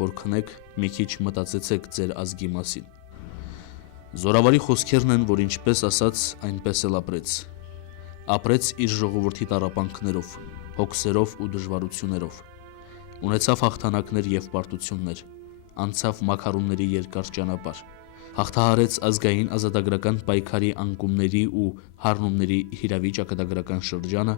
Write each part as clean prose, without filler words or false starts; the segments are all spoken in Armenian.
որ քնեք, մի քիչ մտածեցեք ձեր ազգի մասին։ Զորավարի խոսքերն են, որ ինչպես ասաց, այնպես էլ ապրեց։ Ապրեց իր ժողովրդի տառապանքներով, հոգսերով ու դժվարություններով։ Ունեցավ հաղթանակներ և պարտություններ, անցավ մաքարումների երկար ճանապարհ, հաղթահարեց ազգային ազատագրական պայքարի անկումների ու հարնումների հիրավի ճակատագրական շրջանը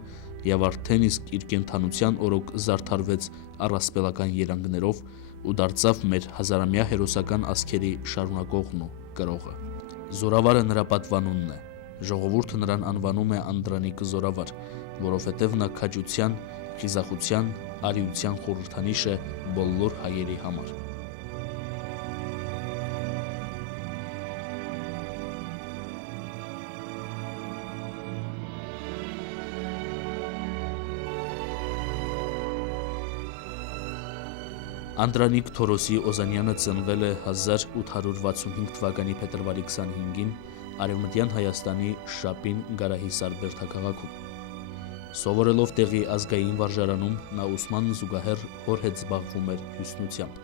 և արդեն իսկ իր կենդանության օրոք զարդարվեց առասպելական երանգներով ու դարձավ մեր հազարամյա հերոսական ասքերի շարունակողն ու կրողը։ Զորավարը նրա պատվանունն է, ժողովուրդը նրան անվանում է Անդրանիկ Զորավար, որովհետև նա քաջության, խիզախության, արիության խորհրդանիշ է բոլոր հայերի համար։ Անդրանիկ Թորոսի Օզանյանը ծնվել է 1865 թվականի փետրվարի 25-ին Արևմտյան Հայաստանի Շապին Գարահիսար բերդաքաղաքում։ Սովորելով տեղի ազգային վարժարանում նա ուսման զուգահեռ հոր հետ զբաղվում էր հյուսնությամբ։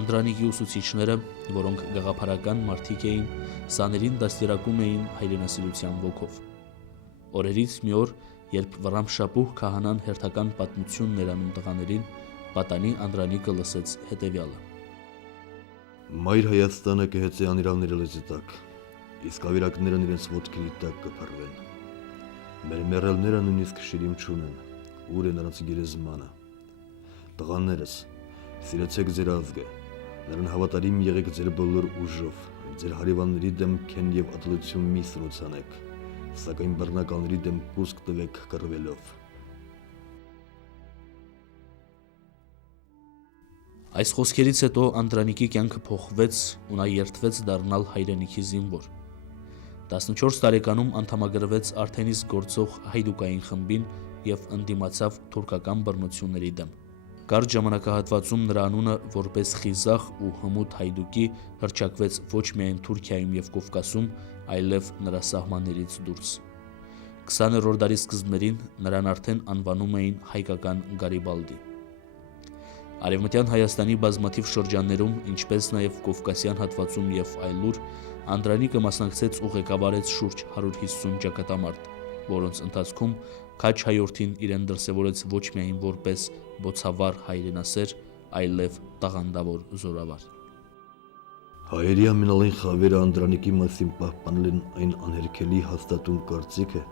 Անդրանիկի ուսուցիչները, որոնք գաղափարական մարդիկ էին, սաներին դաստիարակում էին հայրենասիրության ոգով։ Օրերից մի օր, երբ Վռամշապուհ քահանան հերթական պատմություն ներանում տղաներին, պատանի Անդրանիկը լսեց հետևյալը. Մայր Հայաստանը կհեծի անիրավների լեզի տակ, իսկ ավիրակներն իրենց ոտքերի տակ կփռվեն։ Մեր մեռելները նույնիսկ շիրիմ չունեն, ուր է նրանց գերեզմանը։ Տղաներս, սիրեցեք ձեր ազգը, նրան հավատարիմ եղեք ձեր բոլոր ուժով, ձեր հարևանների դեմ քեն և ատելություն մի սրոցանեք, սակայն բռնակալների դեմ կուսկ տվեք կռվելով։ Այս խոսքերից հետո Անդրանիկի կյանքը փոխվեց ու նա երդվեց դառնալ հայրենիքի զինվոր։ 14 տարեկանում անդամագրվեց արդեն իսկ գործող հայդուկային խմբին և ընդդիմացավ թուրքական բռնությունների դեմ։ Կարճ ժամանակահատվածում նրա անունը որպես խիզախ ու հմուտ հայդուկի հռչակվեց ոչ միայն Թուրքիայում և Կովկասում, այլև նրա սահմաններից դուրս։ 20-րդ դարի սկզբներին նրան արդեն անվանում էին հայկական Գարիբալդի։ Արևմտյան Հայաստանի բազմաթիվ շրջաններում, ինչպես նաև Կովկասյան հատվածում և այլուր, Անդրանիկը մասնակցեց ու ղեկավարեց շուրջ 150 ճակատամարտ, որոնց ընթացքում քաջ հայորդին իրեն դրսևորեց ոչ միայն որպես բոցավառ հայրենասեր, այլև տաղանդավոր զորավար։ Հայերի ամենալայն խավերը Անդրանիկի մասին պահպանել են այն անհերքելի հաստատուն կարծիքը,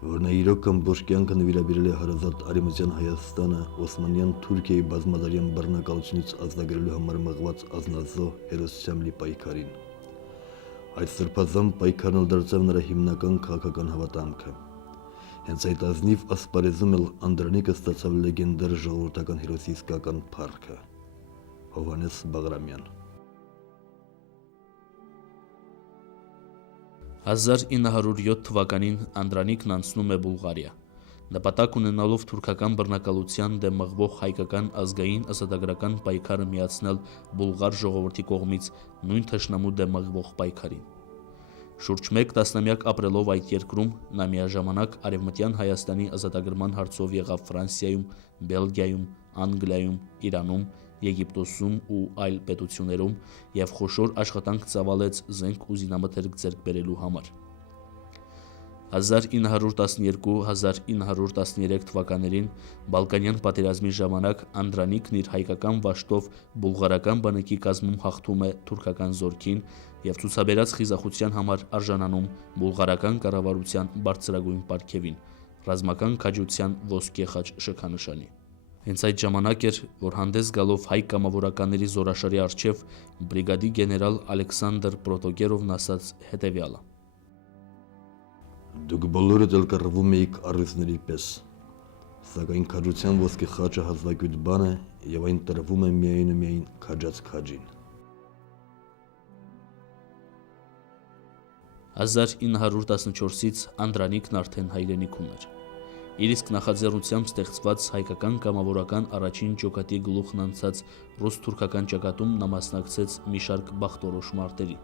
որ նա իրոք ամբողջ կյանքը նվիրաբերել է հարազատ Արևմտյան Հայաստանը Օսմանյան Թուրքիայի բազմադարյան բռնակալությունից ազատագրելու համար մղված ազնազոհ հերոսությամբ լի պայքարին։ Այդ սրբազան պայքարն էլ դարձավ նրա հիմնական քաղաքական հավատամքը։ Հենց այդ ազնիվ ասպարեզում էլ Անդրանիկը ստացավ լեգենդար ժողովրդական հերոսի իսկական փառքը՝ Հովհաննես Բաղրամյան։ 1907 թվականին Անդրանիկն անցնում է Բուլղարիա, նպատակ ունենալով թուրքական բռնակալության դեմ մղվող հայկական ազգային ազատագրական պայքարը միացնել բուլղար ժողովրդի կողմից նույն թշնամու դեմ մղվող պայքարին։ Շուրջ մեկ տասնամյակ ապրելով այդ երկրում, նա միաժամանակ Արևմտյան Հայաստանի ազատագրման հարցով եղավ Ֆրանսիայում, Բելգիայում, Անգլիայում, Իրանում, Եգիպտոսում ու այլ պետություններում և խոշոր աշխատանք ծավալեց զենք ու զինամթերք ձեռք բերելու համար։ 1912-1913 թվականներին Բալկանյան պատերազմի ժամանակ Անդրանիկն իր հայկական վաշտով բուլղարական բանակի կազմում հաղթում է թուրքական զորքին և ցուցաբերած խիզախության համար արժանանում բուլղարական կառավարության բարձրագույն պարգևին՝ ռազմական քաջության ոսկե խաչ շքանշանի։ Հենց այդ ժամանակ էր, որ հանդես գալով հայ կամավորականների զորաշարի առջև բրիգադի գեներալ Ալեքսանդր Պրոտոգերովն ասաց հետևյալը. Դուք բոլորդ էլ կռվում էիք առյուծների պես, սակայն քաջության ոսկե խաչը հազվագյուտ բան է և այն տրվում է միայն ու միայն քաջած քաջին։ 1914-ից Անդրանիկն արդեն հայրենիքում էր։ Իր իսկ նախաձեռնությամբ ստեղծված հայկական կամավորական առաջին ջոկատի գլուխն անցած ռուս-թուրքական ճակատում նա մասնակցեց մի շարք բախտորոշ մարտերի։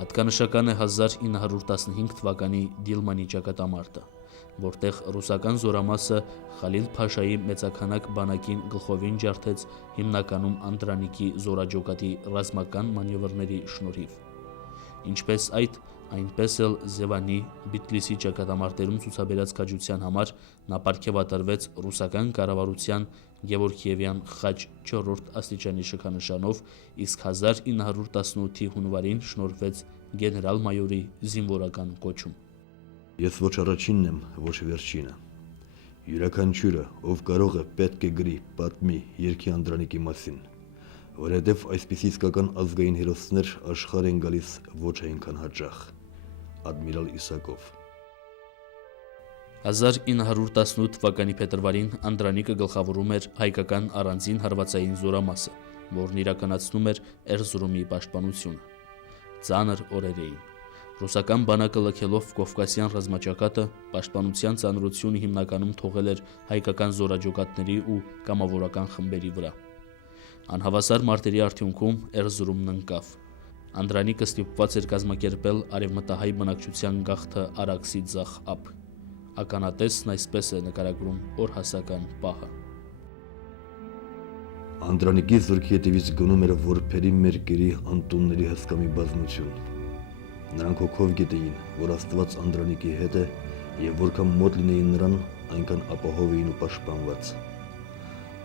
Հատկանշական է 1915 թվականի Դիլմանի ճակատամարտը, որտեղ ռուսական զորամասը Խալիլ Փաշայի մեծաքանակ բանակին գլխովին ջարդեց հիմնականում Անդրանիկի զորաջոկատի ռազմական մանևրների շնորհիվ։ Ինչպես այդ, այնպես էլ Զևանի Բիթլիսի ճակատամարտերում ցուցաբերած քաջության համար նա պարգևատրվեց ռուսական կառավարության Գևորգիևյան խաչ 4-րդ աստիճանի շքանշանով, իսկ 1918-ի հունվարին շնորհվեց գեներալ-մայորի զինվորական կոչում։ Ես ոչ առաջինն եմ, ոչ վերջինը։ Յուրաքանչյուրը, ով կարող է, պետք է գրի, պատմի, երգի Անդրանիկի մասին, որովհետև այսպիսի իսկական ազգային հերոսներ աշխարհ են գալիս ոչ այնքան հաճախ։ Ադմիրալ Իսակով։ 1918 թվականի փետրվարին Անդրանիկը գլխավորում էր հայկական առանձին հարվածային զորամասը, որն իրականացնում էր Էրզրումի պաշտպանությունը։ Ծանր օրեր էին։ Ռուսական բանակը լքելով Կովկասյան ռազմաճակատը, պաշտպանության ծանրությունը հիմնականում թողել էր հայկական զորաջոկատների ու կամավորական խմբերի վրա։ Անհավասար մարտերի արդյունքում Էրզրումն ընկավ։ Անդրանիկը ստիպված էր կազմակերպել արևմտահայ բնակչության գաղթը Արաքսի ձախ ափ։ Ականատեսն այսպես է նկարագրում օրհասական պահը։ Անդրանիկի զորքի հետևից գնում էր որբերի մերկերի անտունների հսկամի բազմություն։ Նրանք հոգով գիտեին, որ Աստված Անդրանիկի հետ է, եւ որքան մոտ լինեին նրան, այնքան ապահով էին ու պաշտպանված։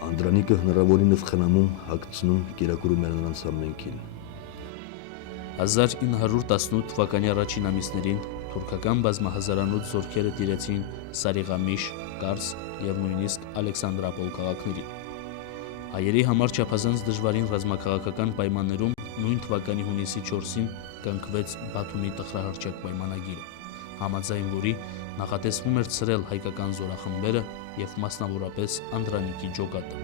Անդրանիկը հնարավորինս խնամում, հագցնում, կերակուրում էր նրանց ամենքին։ 1918 թվականի առաջին ամիսներին թուրքական բազմահազարանոց զորքերը տիրեցին Սարիղամիշ, Կարս եւ նույնիսկ Ալեքսանդրապոլ քաղաքներին։ Հայերի համար չափազանց դժվարին ռազմաքաղաքական պայմաններում նույն թվականի հունիսի 4-ին կնքվեց Բաթումի տխրահարճակ պայմանագիրը, համաձայն որի նախատեսվում էր ցրել հայկական զորախմբերը եւ մասնավորապես Անդրանիկի ջոկատը։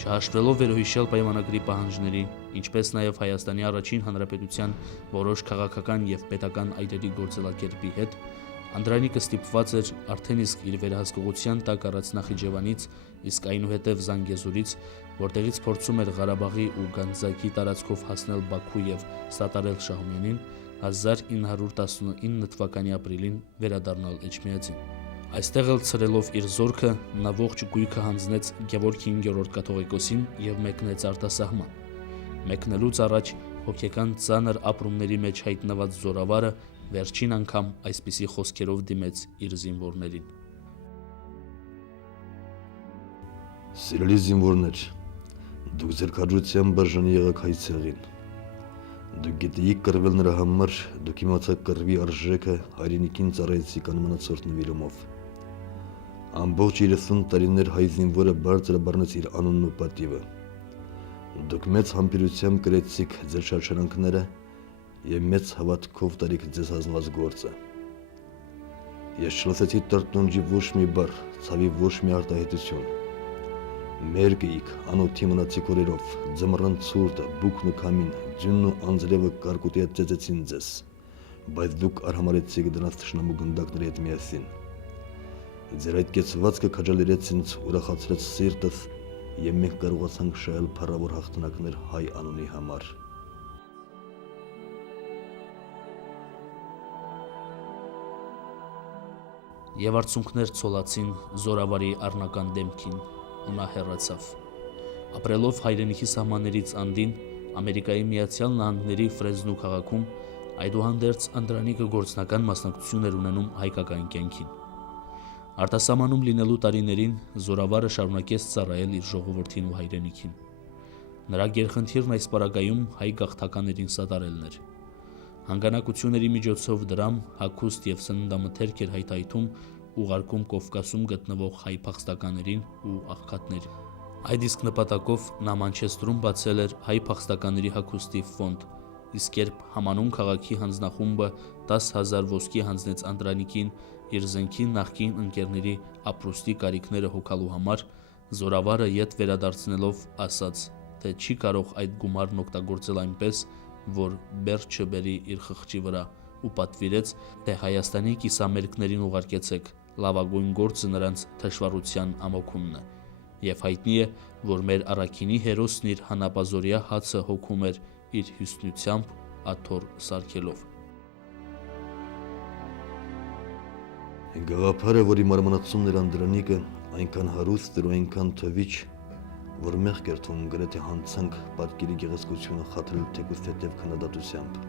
Չհաշվելով վերոհիշյալ պայմանագրի պահանջների, ինչպես նաև Հայաստանի առաջին հանրապետության որոշ քաղաքական եւ պետական այրերի գործելակերպի հետ, Անդրանիկը ստիպված էր արդեն իսկ իր վերահսկողության տակ առած Նախիջևանից, իսկ այնուհետև Զանգեզուրից, որտեղից փորձում էր Ղարաբաղի ու Գանձակի տարածքով հասնել Բաքու եւ սատարել Շահումյանին, 1919 թվականի ապրիլին վերադառնալ Էջմիածին։ Այստեղ էլ ցրելով իր զորքը, նա ողջ գույքը հանձնեց Գևորգ 5-րդ կաթողիկոսին եւ մեկնեց արտասահման։ Մեկնելուց առաջ հոգեկան ծանր ապրումների մեջ հայտնված զորավարը վերջին անգամ այսպիսի խոսքերով դիմեց իր զինվորներին. Սիրելի զինվորներ, դուք ձեր քաջության բաժանի եղաք հայ ցեղին։ Դուք գիտեիք կռվել նրա համար, դուք իմացաք կռվի արժեքը, հայրենիքին ծառայեցիք անմնացորդ նվիրումով։ Ամբողջ 30 տարիներ հայ զինվորը բարձր բառնեց իր անունն ու պատիվը։ Դուք մեծ համբերությամբ կրեցիք ձեր շարժանքները եւ մեծ հավատքով տարիք ձեզ հանձնված գործը։ Ես չլսեցի տրտնջի ոչ մի բառ, ցավի ոչ մի արտահայտություն։ Մերկ էիք, անոթի մնացիք օրերով, ձմռան ցուրտը, բուքն ու քամին, ձյունն ու անձրևը կարկուտիա ծեծեցին ձեզ, բայց դուք արհամարեցիք դրանց թշնամու գնդակների հետ միասին։ Ձեր այդ կեցվածքը քաջալերեց ինձ, ուրախացրեց սիրտս, եւ մենք կարողացանք շահել փառավոր հաղթանակներ հայ անունի համար։ Եվ արցունքներ ցոլացին զորավարի առնական դեմքին, ու նա հեռացավ։ Ապրելով հայրենիքի սահմաններից անդին, Ամերիկայի Միացյալ Նահանգների Ֆրեզնու քաղաքում, այդուհանդերձ Անդրանիկը գործնական մասնակցություն էր ունենում հայկական կյանքին։ Արտասահմանում լինելու տարիներին զորավարը շարունակեց ծառայել իր ժողովրդին ու հայրենիքին։ Նրա գերխնդիրն այս պարագայում հայ գաղթականներին սատարելն էր։ Հանգանակությունների միջոցով դրամ, հագուստ եւ սննդամթերք էր հայթայթում ուղարկում Կովկասում գտնվող հայ փախստականներին ու աղքատներին։ Այդ իսկ նպատակով նա Մանչեստրում բացել էր հայ փախստականների հագուստի ֆոնդ, իսկ երբ Համանուն քաղաքի հանձնախումբը 10,000 ոսկի հանձնեց Անդրանիկին իր զենքի նախկին ընկերների ապրուստի կարիքները հոգալու համար, զորավարը ետ վերադարձնելով ասաց, թե չի կարող այդ գումարն օգտագործել այնպես, որ բեռ չբերի իր խղճի վրա, ու պատվիրեց, թե Հայաստանի կիսամերկներին ուղարկեցեք, լավագույն գործը նրանց թշվառության ամոքումն է, եւ հայտնի է, որ մեր առաքինի հերոսն իր հանապազորյա հացը հոգում էր իր հյուսնությամբ աթոռ սարքելով։ Գաղափարը, որի մարմնացումն էր Անդրանիկը, այնքան հարուստ էր ու այնքան թվիչ, որ մեղք էր թվում գրեթե հանցանք պատկերի գեղեցկությունը խաթարել թեկուզ թեթև քննադատությամբ։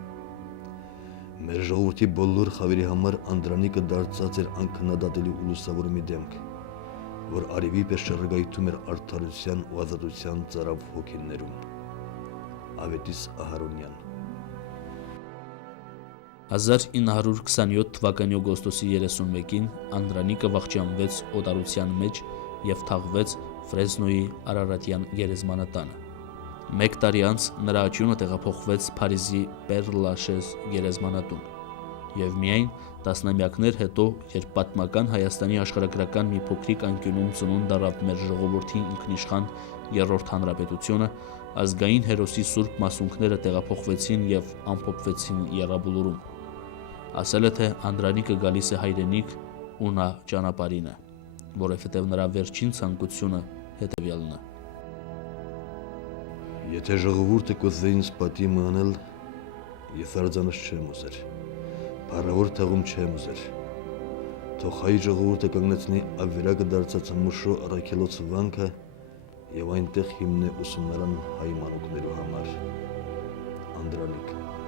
Մեր ժողովրդի բոլոր խավերի համար Անդրանիկը դարձած էր անքննադատելի ու լուսավոր մի դեմք, որ արևի պես շռգայթում էր արդարության ու ազատության ծարավ հոգիներում։ Ավետիս Ահարոնյան 1927 թվականի օգոստոսի 31-ին Անդրանիկը վախճանվեց օտարության մեջ և թաղվեց Ֆրեզնոյի Արարատյան գերեզմանատանը։ Մեկ տարի անց նրա աճյունը տեղափոխվեց Փարիզի Պեր-Լաշեզ գերեզմանատուն, և միայն տասնամյակներ հետո, երբ պատմական Հայաստանի աշխարհագրական մի փոքրիկ անկյունում ծնունդ առավ մեր ժողովրդի ինքնիշխան Երրորդ Հանրապետությունը, ազգային հերոսի սուրբ մասունքները տեղափոխվեցին և ամփոփվեցին Եռաբլուրում։ Ասել է, թե Անդրանիկը գալիս է հայրենիք ու նա ճանապարհին է, որովհետև նրա վերջին ցանկությունը հետևյալն է. Եթե ժողովուրդը կուզեին ինձ պատիմ անել, ես արձանս չեմ ուզեր, փառավոր թաղում չեմ ուզեր, թող հայ ժողովուրդը կանգնեցնի ավերակը դարձած Մուշո առաքելոց վանքը և այնտեղ հիմնե ուսումնարան հայ մանուկներու համար։ Անդրանիկ